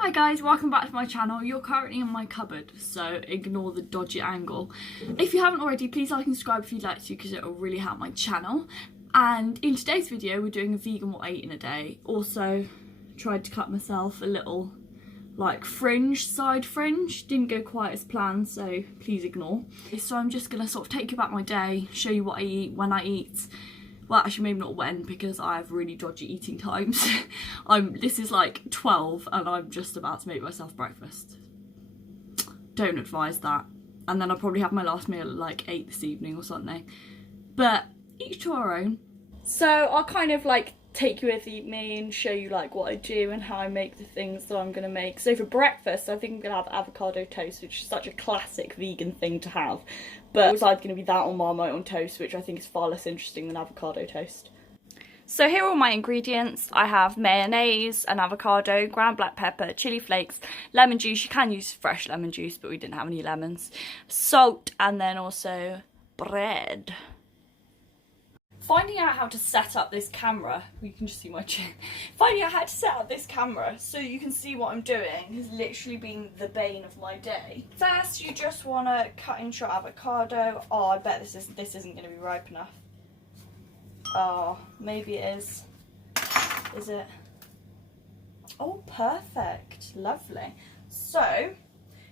Hi guys, welcome back to my channel. You're currently in my cupboard, so ignore the dodgy angle. If you haven't already, please like and subscribe if you'd like to, because it will really help my channel. And in today's video, we're doing a vegan what I eat in a day. Also, tried to cut myself a little like side fringe. Didn't go quite as planned, so please ignore. So I'm just gonna sort of take you about my day, show you what I eat, when I eat. Well, actually maybe not when, because I have really dodgy eating times. This is like 12 and I'm just about to make myself breakfast. Don't advise that. And then I'll probably have my last meal at like 8 this evening or something. But each to our own. So I'll kind of like take you with me and show you like what I do and how I make the things that I'm gonna make. So for breakfast, I think I'm gonna have avocado toast, which is such a classic vegan thing to have. But it was either gonna be that or Marmite on toast, which I think is far less interesting than avocado toast. So here are all my ingredients. I have mayonnaise, an avocado, ground black pepper, chili flakes, lemon juice. You can use fresh lemon juice, but we didn't have any lemons. Salt, and then also bread. Finding out how to set up this camera, you can just see my chin. Finding out how to set up this camera so you can see what I'm doing has literally been the bane of my day. First, you just want to cut into your avocado. Oh, I bet this isn't going to be ripe enough. Oh, maybe it is. Is it? Oh, perfect. Lovely. So,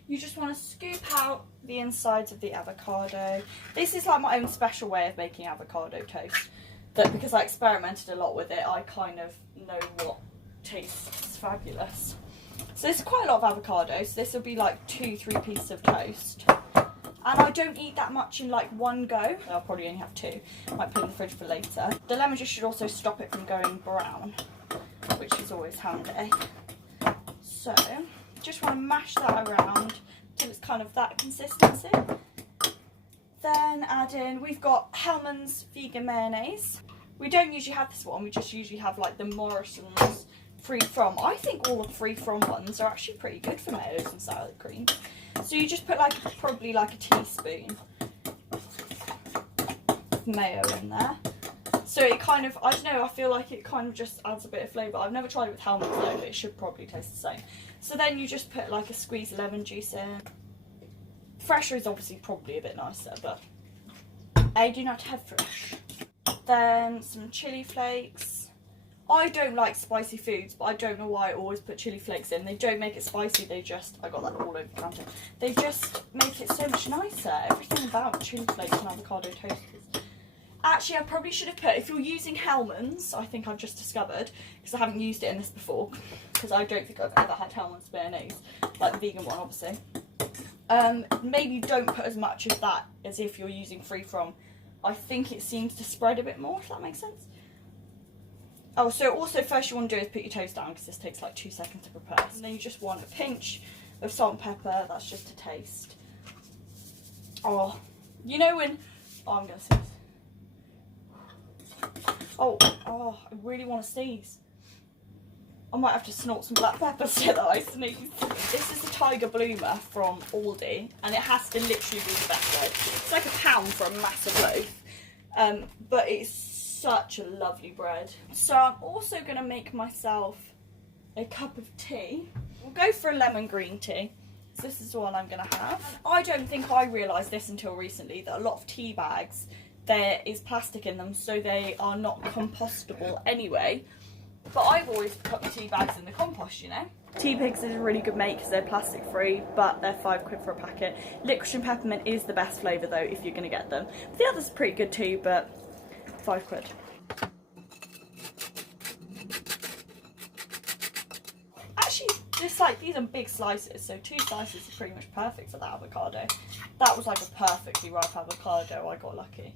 you just want to scoop out the insides of the avocado. This is like my own special way of making avocado toast. That because I experimented a lot with it, I kind of know what tastes fabulous. So there's quite a lot of avocados. This will be like 2-3 pieces of toast. And I don't eat that much in like one go. I'll probably only have 2. Might put in the fridge for later. The lemon juice should also stop it from going brown, which is always handy. So, just want to mash that around till it's kind of that consistency. Then add in, we've got Hellmann's vegan mayonnaise. We don't usually have this one, we just usually have like the Morrison's free from. I think all the free from ones are actually pretty good for mayos and sour cream. So you just put like probably like a teaspoon of mayo in there. So it kind of, I don't know, I feel like it kind of just adds a bit of flavour. I've never tried it with Hellmann's though, but it should probably taste the same. So then you just put like a squeeze of lemon juice in. Fresher is obviously probably a bit nicer, but I do not have fresh. Then some chili flakes. I don't like spicy foods, but I don't know why I always put chili flakes in. They don't make it spicy, they just, I got that all over the counter. They just make it so much nicer. Everything about chili flakes and avocado toast is... Actually, I probably should have put, if you're using Hellmann's, I think I've just discovered, because I haven't used it in this before, because I don't think I've ever had Hellmann's mayonnaise, like the vegan one, obviously. Maybe don't put as much of that as if you're using free from. I think it seems to spread a bit more, if that makes sense. Oh, so also first you want to do is put your toast down, because this takes like 2 seconds to prepare. And then you just want a pinch of salt and pepper, that's just a taste. Oh, you know when, oh, I'm going to sneeze. Oh, I really want to sneeze. I might have to snort some black pepper so that I sneeze. This is the Tiger Bloomer from Aldi, and it has to literally be the best bread. It's like £1 for a massive loaf, but it's such a lovely bread. So I'm also going to make myself a cup of tea. We'll go for a lemon green tea. So this is the one I'm going to have. I don't think I realised this until recently, that a lot of tea bags, there is plastic in them, so they are not compostable anyway. But I've always put my tea bags in the compost, you know. Teapigs is a really good mate because they're plastic free, but they're £5 for a packet. Licorice and peppermint is the best flavour though, if you're going to get them. But the others are pretty good too, but £5. Actually, just like these are big slices, so 2 slices is pretty much perfect for that avocado. That was like a perfectly ripe avocado, I got lucky.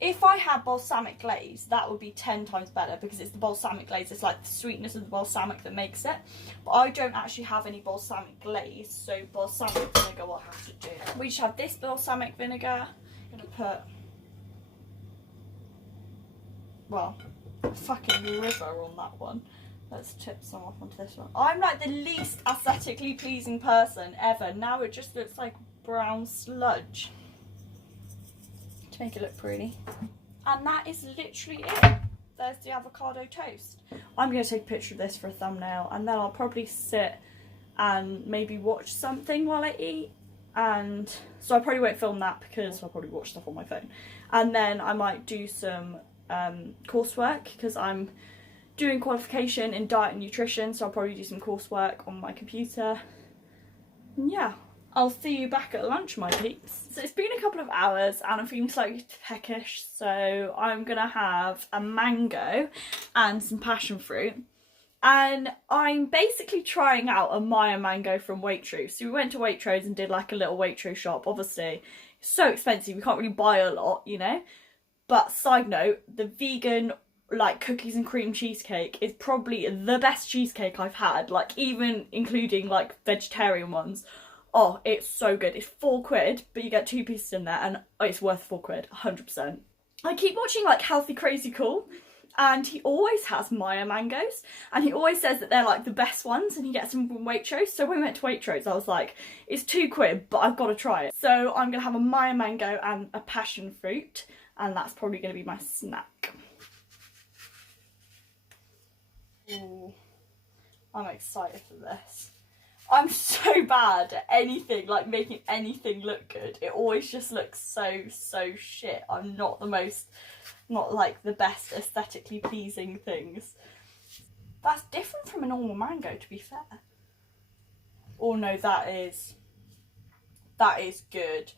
If I had balsamic glaze, that would be 10 times better, because it's the balsamic glaze, it's like the sweetness of the balsamic that makes it. But I don't actually have any balsamic glaze, so balsamic vinegar will have to do. We just have this balsamic vinegar. I'm going to put, well, a fucking river on that one. Let's tip some off onto this one. I'm like the least aesthetically pleasing person ever. Now it just looks like brown sludge. Make it look pretty. And that is literally it. there's the avocado toast. I'm going to take a picture of this for a thumbnail, and then I'll probably sit and maybe watch something while I eat. And so I probably won't film that because I'll probably watch stuff on my phone. And then I might do some coursework because I'm doing qualification in diet and nutrition, so I'll probably do some coursework on my computer. And yeah, I'll see you back at lunch, my peeps. So it's been a couple of hours and I'm feeling slightly peckish, so I'm gonna have a mango and some passion fruit. And I'm basically trying out a Maya mango from Waitrose. So we went to Waitrose and did like a little Waitrose shop. Obviously, it's so expensive, you can't really buy a lot, you know? But side note, the vegan like cookies and cream cheesecake is probably the best cheesecake I've had, like even including like vegetarian ones. Oh, it's so good. It's £4, but you get 2 pieces in there, and it's worth £4, 100%. I keep watching like Healthy Crazy Cool, and he always has Maya mangoes, and he always says that they're like the best ones, and he gets them from Waitrose. So when we went to Waitrose, I was like, it's £2, but I've got to try it. So I'm gonna have a Maya mango and a passion fruit, and that's probably gonna be my snack. Ooh, I'm excited for this. I'm so bad at anything, like making anything look good. It always just looks so shit. I'm not like the best aesthetically pleasing things. That's different from a normal mango, to be fair. Oh no, that is good.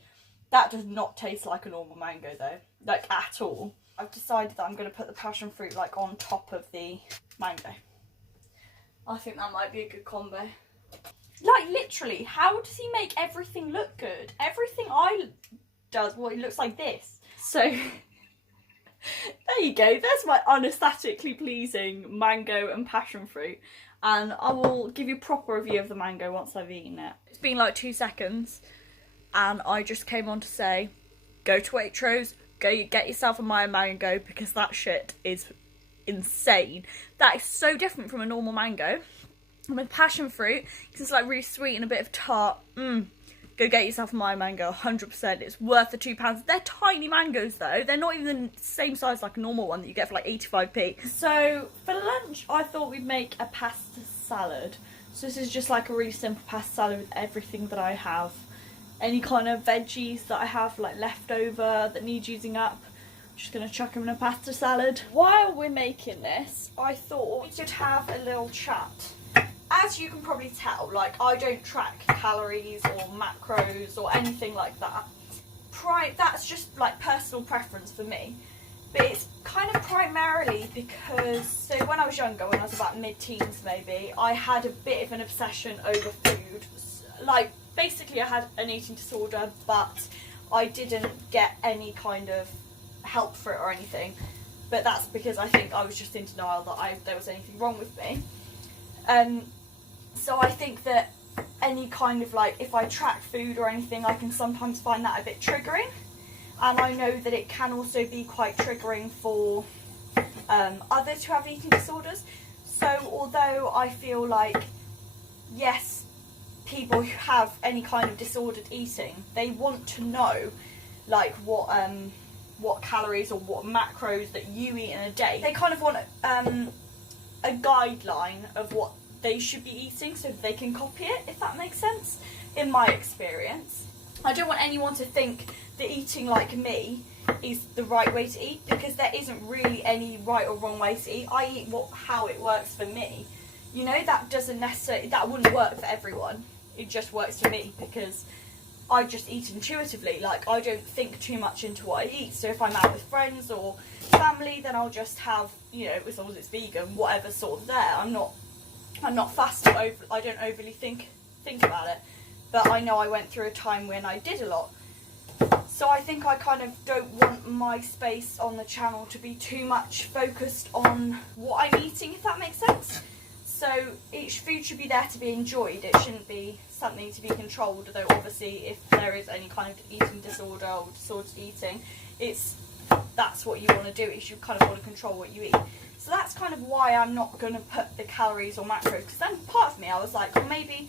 That does not taste like a normal mango though, like at all. I've decided that I'm going to put the passion fruit like on top of the mango. I think that might be a good combo. Like literally, how does he make everything look good? Everything I does, well, it looks like this. So there you go, there's my unaesthetically pleasing mango and passion fruit. And I will give you a proper review of the mango once I've eaten it. It's been like 2 seconds and I just came on to say, go to Waitrose, go get yourself a Maya mango because that shit is insane. That is so different from a normal mango. And with passion fruit, it's like really sweet and a bit of tart. Go get yourself a Maya mango, 100%. It's worth the £2. They're tiny mangoes though. They're not even the same size like a normal one that you get for like 85p. So for lunch, I thought we'd make a pasta salad. So this is just like a really simple pasta salad with everything that I have. Any kind of veggies that I have like left over that need using up. Just gonna chuck them in a pasta salad. While we're making this, I thought we could have a little chat. As you can probably tell, like I don't track calories or macros or anything like that. That's just like personal preference for me. But it's kind of primarily because, so when I was younger, when I was about mid-teens maybe, I had a bit of an obsession over food. Like basically I had an eating disorder, but I didn't get any kind of help for it or anything. But that's because I think I was just in denial that there was anything wrong with me. So I think that any kind of like, if I track food or anything, I can sometimes find that a bit triggering. And I know that it can also be quite triggering for others who have eating disorders. So although I feel like, yes, people who have any kind of disordered eating, they want to know like what calories or what macros that you eat in a day. They kind of want a guideline of what they should be eating so they can copy it, if that makes sense, in my experience. I don't want anyone to think that eating like me is the right way to eat, because there isn't really any right or wrong way to eat. I eat how it works for me. You know, that wouldn't work for everyone. It just works for me because I just eat intuitively. Like, I don't think too much into what I eat. So if I'm out with friends or family, then I'll just have, you know, as long as it's vegan, whatever's sort of there. I'm not fussed. I don't overly think about it. But I know I went through a time when I did a lot. So I think I kind of don't want my space on the channel to be too much focused on what I'm eating, if that makes sense. So each food should be there to be enjoyed. It shouldn't be something to be controlled, although obviously if there is any kind of eating disorder or disordered eating, that's what you want to do, is you kind of want to control what you eat. So that's kind of why I'm not going to put the calories or macros, because then part of me, I was like, well, maybe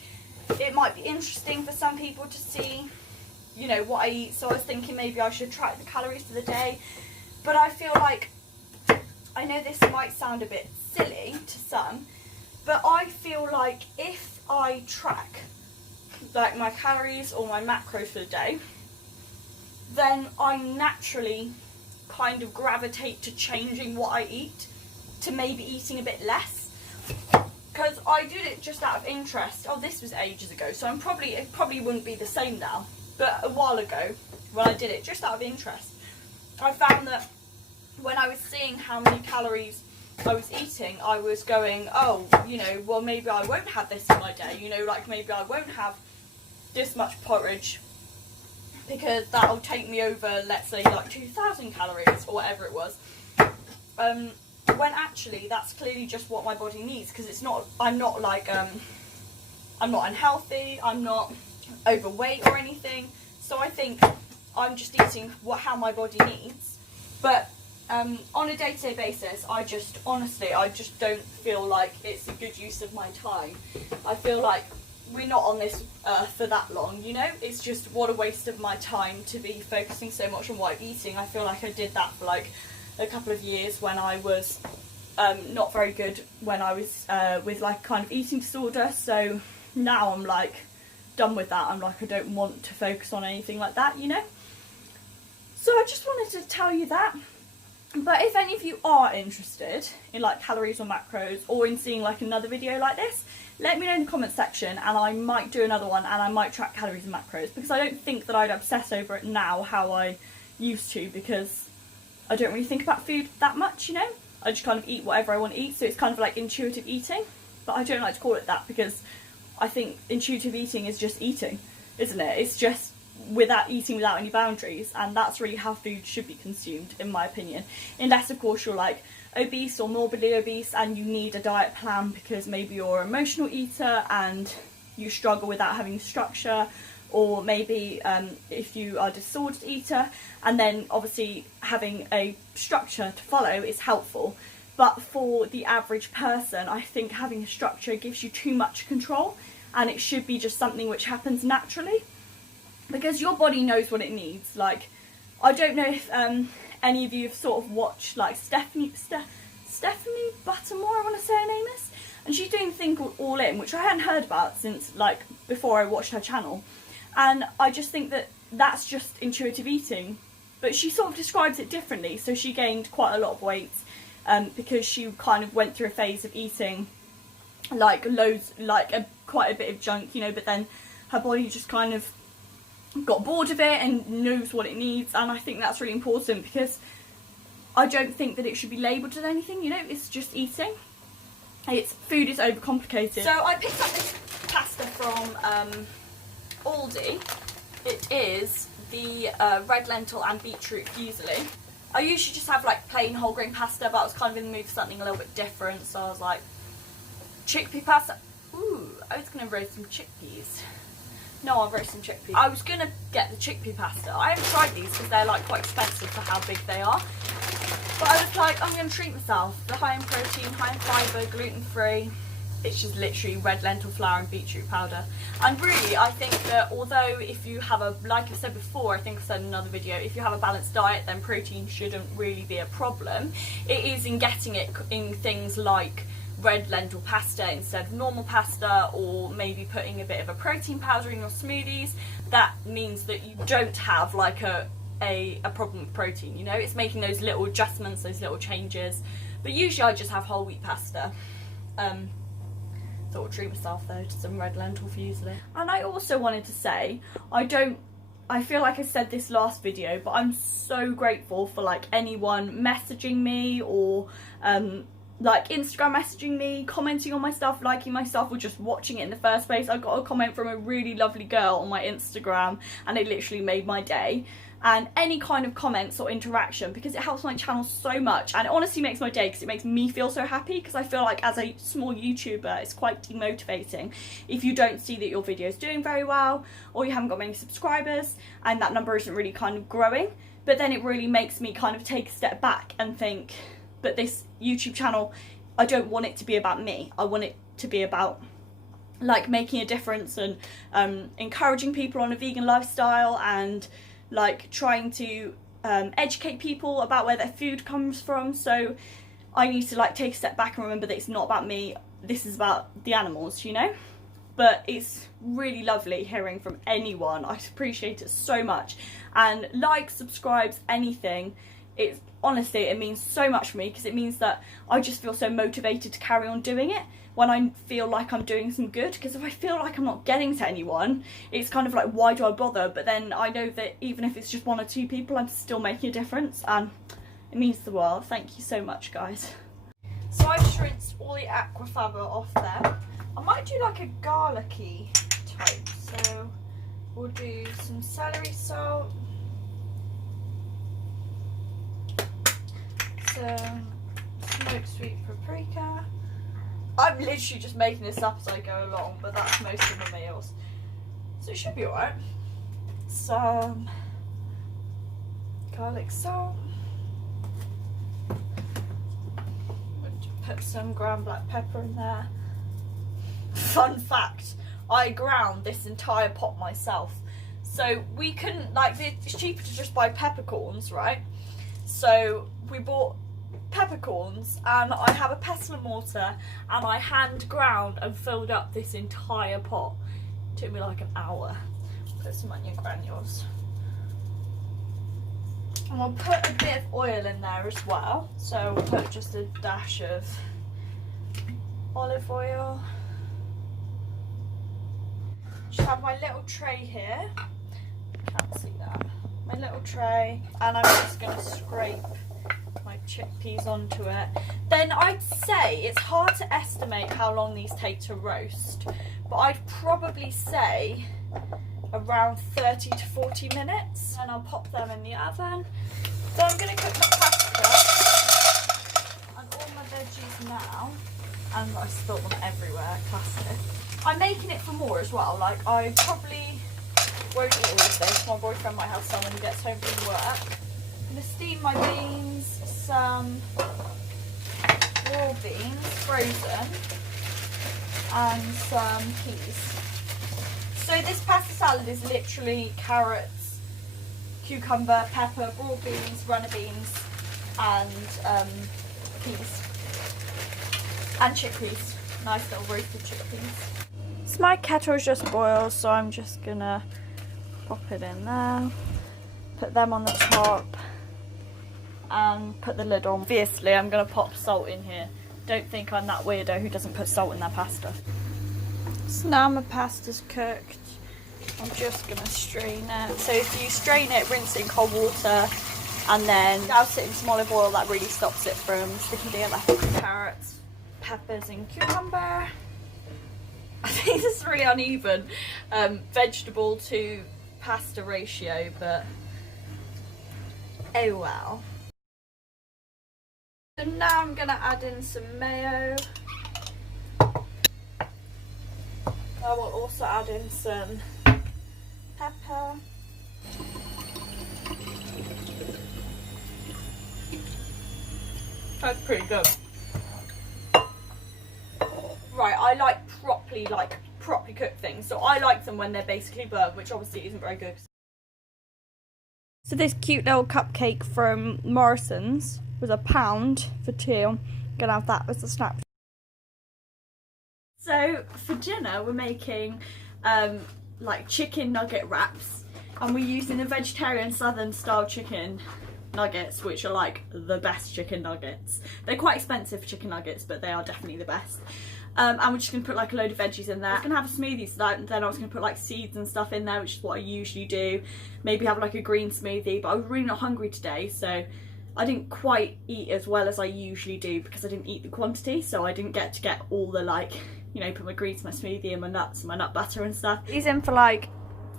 it might be interesting for some people to see, you know, what I eat. So I was thinking maybe I should track the calories for the day. But I feel like I know this might sound a bit silly to some, but I feel like if I track like my calories or my macros for the day, then I naturally kind of gravitate to changing what I eat, to maybe eating a bit less, because I did it just out of interest. Oh, this was ages ago, so it probably wouldn't be the same now, but a while ago when I did it just out of interest, I found that when I was seeing how many calories I was eating, I was going, oh, you know, well, maybe I won't have this in my day, you know, like maybe I won't have this much porridge because that'll take me over, let's say, like 2,000 calories or whatever it was. When actually that's clearly just what my body needs, because it's not, I'm not like, I'm not unhealthy, I'm not overweight or anything, so I think I'm just eating how my body needs. But on a day-to-day basis, I just don't feel like it's a good use of my time. I feel like we're not on this earth for that long, you know? It's just, what a waste of my time to be focusing so much on what I'm eating. I feel like I did that for like a couple of years when I was not very good, when I was with like kind of eating disorder. So now I'm like done with that. I'm like, I don't want to focus on anything like that, you know? So I just wanted to tell you that. But if any of you are interested in like calories or macros, or in seeing like another video like this, let me know in the comment section and I might do another one and I might track calories and macros, because I don't think that I'd obsess over it now how I used to, because I don't really think about food that much, you know? I just kind of eat whatever I want to eat, so it's kind of like intuitive eating. But I don't like to call it that, because I think intuitive eating is just eating, isn't it? It's just eating without any boundaries, and that's really how food should be consumed, in my opinion. Unless of course you're like obese or morbidly obese and you need a diet plan because maybe you're an emotional eater and you struggle without having structure, or maybe if you are a disordered eater, and then obviously having a structure to follow is helpful. But for the average person, I think having a structure gives you too much control, and it should be just something which happens naturally, because your body knows what it needs. Like, I don't know if any of you have sort of watched like Stephanie Buttermore, I want to say her name is, and she's doing a thing called All In, which I hadn't heard about since like before I watched her channel, and I just think that that's just intuitive eating, but she sort of describes it differently. So she gained quite a lot of weight because she kind of went through a phase of eating like loads, like quite a bit of junk, you know, but then her body just kind of got bored of it and knows what it needs. And I think that's really important, because I don't think that it should be labelled as anything, you know, it's just eating. Food is overcomplicated. So I picked up this pasta from Aldi. It is the red lentil and beetroot fusilli. I usually just have like plain whole grain pasta, but I was kind of in the mood for something a little bit different, so I was like, chickpea pasta. Ooh, I was going to roast some chickpeas. No, I'll roast some chickpeas. I was going to get the chickpea pasta. I haven't tried these because they're like quite expensive for how big they are. But I was like, I'm going to treat myself. They're high in protein, high in fibre, gluten-free. It's just literally red lentil flour and beetroot powder. And really, I think that although if you have a, like I said before, I think I said in another video, if you have a balanced diet, then protein shouldn't really be a problem. It is in getting it in things like red lentil pasta instead of normal pasta, or maybe putting a bit of a protein powder in your smoothies. That means that you don't have like a problem with protein, you know? It's making those little adjustments, those little changes. But usually I just have whole wheat pasta. Thought I'd treat myself though to some red lentil fusilli. And I also wanted to say, I feel like I said this last video, but I'm so grateful for like anyone messaging me, or like Instagram messaging me, commenting on my stuff, liking my stuff, or just watching it in the first place. I got a comment from a really lovely girl on my Instagram and it literally made my day. And any kind of comments or interaction, because it helps my channel so much, and it honestly makes my day, because it makes me feel so happy, because I feel like as a small YouTuber it's quite demotivating if you don't see that your video is doing very well, or you haven't got many subscribers and that number isn't really kind of growing. But then it really makes me kind of take a step back and think, but this YouTube channel, I don't want it to be about me. I want it to be about like making a difference and encouraging people on a vegan lifestyle, and like trying to educate people about where their food comes from. So I need to like take a step back and remember that it's not about me, this is about the animals, you know? But it's really lovely hearing from anyone. I appreciate it so much. And likes, subscribes, anything, it's honestly, it means so much for me, because it means that I just feel so motivated to carry on doing it when I feel like I'm doing some good. Because if I feel like I'm not getting to anyone, it's kind of like, why do I bother? But then I know that even if it's just 1 or 2 people, I'm still making a difference, and it means the world. Thank you so much, guys. So I've rinsed all the aquafaba off there. I might do like a garlicky type, so we'll do some celery salt, some smoked sweet paprika. I'm literally just making this up as I go along, but that's most of the meals, so it should be alright. Some garlic salt. Put some ground black pepper in there. Fun fact, I ground this entire pot myself. So we couldn't, like, it's cheaper to just buy peppercorns, right? So we bought peppercorns, and I have a pestle and mortar, and I hand ground and filled up this entire pot. It took me like an hour. Put some onion granules. And we'll put a bit of oil in there as well. So we'll put just a dash of olive oil. Just have my little tray here. Can't see that. My little tray. And I'm just going to scrape my chickpeas onto it. Then I'd say it's hard to estimate how long these take to roast, but I'd probably say around 30 to 40 minutes, and I'll pop them in the oven. So I'm going to cook my pasta and all my veggies now, and I spilled them everywhere, classic. I'm making it for more as well, like I probably won't eat all of this. My boyfriend might have some when he gets home from work. I'm going to steam my beans, some raw beans, frozen, and some peas. So this pasta salad is literally carrots, cucumber, pepper, broad beans, runner beans, and peas. And chickpeas. Nice little roasted chickpeas. So my kettle's just boiled, so I'm just gonna pop it in there. Put them on the top. And put the lid on. Obviously, I'm gonna pop salt in here. Don't think I'm that weirdo who doesn't put salt in their pasta. So now my pasta's cooked. I'm just going to strain it. So if you strain it, rinse it in cold water, and then douse it in some olive oil, that really stops it from sticking together. Carrots, peppers and cucumber. I think this is really uneven vegetable to pasta ratio, but oh well. So now I'm going to add in some mayo. I will also add in some pepper. That's pretty good. Right, I like properly cooked things, so I like them when they're basically burnt, which obviously isn't very good. So this cute little cupcake from Morrison's was £1 for 2. Gonna have that as a snack. So for dinner we're making like chicken nugget wraps, and we're using the vegetarian southern style chicken nuggets, which are like the best chicken nuggets. They're quite expensive chicken nuggets, but they are definitely the best. And we're just going to put like a load of veggies in there. I was going to have a smoothie, so that, then I was going to put like seeds and stuff in there, which is what I usually do. Maybe have like a green smoothie, but I was really not hungry today, so I didn't quite eat as well as I usually do because I didn't eat the quantity, so I didn't get to get all the, like, you know, put my greens, my smoothie and my nuts and my nut butter and stuff. These in for like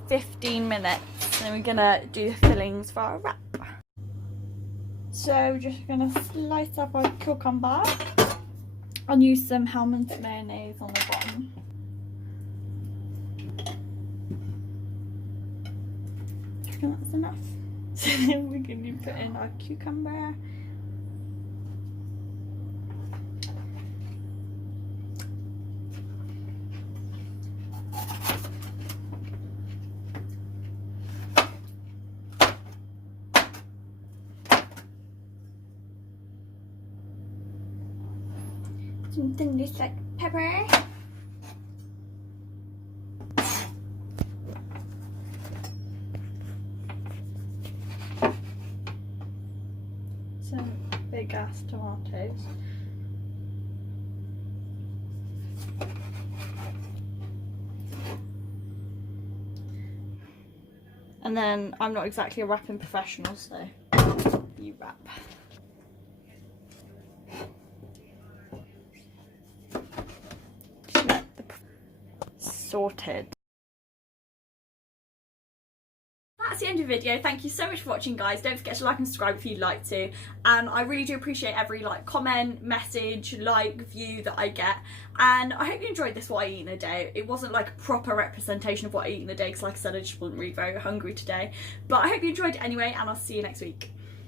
15 minutes, and we're gonna do the fillings for our wrap. So we're just gonna slice up our cucumber and use some Hellmann's mayonnaise on the bottom. I reckon that's enough. So then we're gonna put in our cucumber. something just like pepper. Some big ass tomatoes. And then I'm not exactly a wrapping professional, so you wrap. Sorted. That's the end of the video. Thank you so much for watching, guys. Don't forget to like and subscribe if you'd like to, and I really do appreciate every like, comment, message, like, view that I get, and I hope you enjoyed this what I eat in a day. It wasn't like a proper representation of what I eat in a day because like I said, I just wasn't really very hungry today, but I hope you enjoyed it anyway, and I'll see you next week.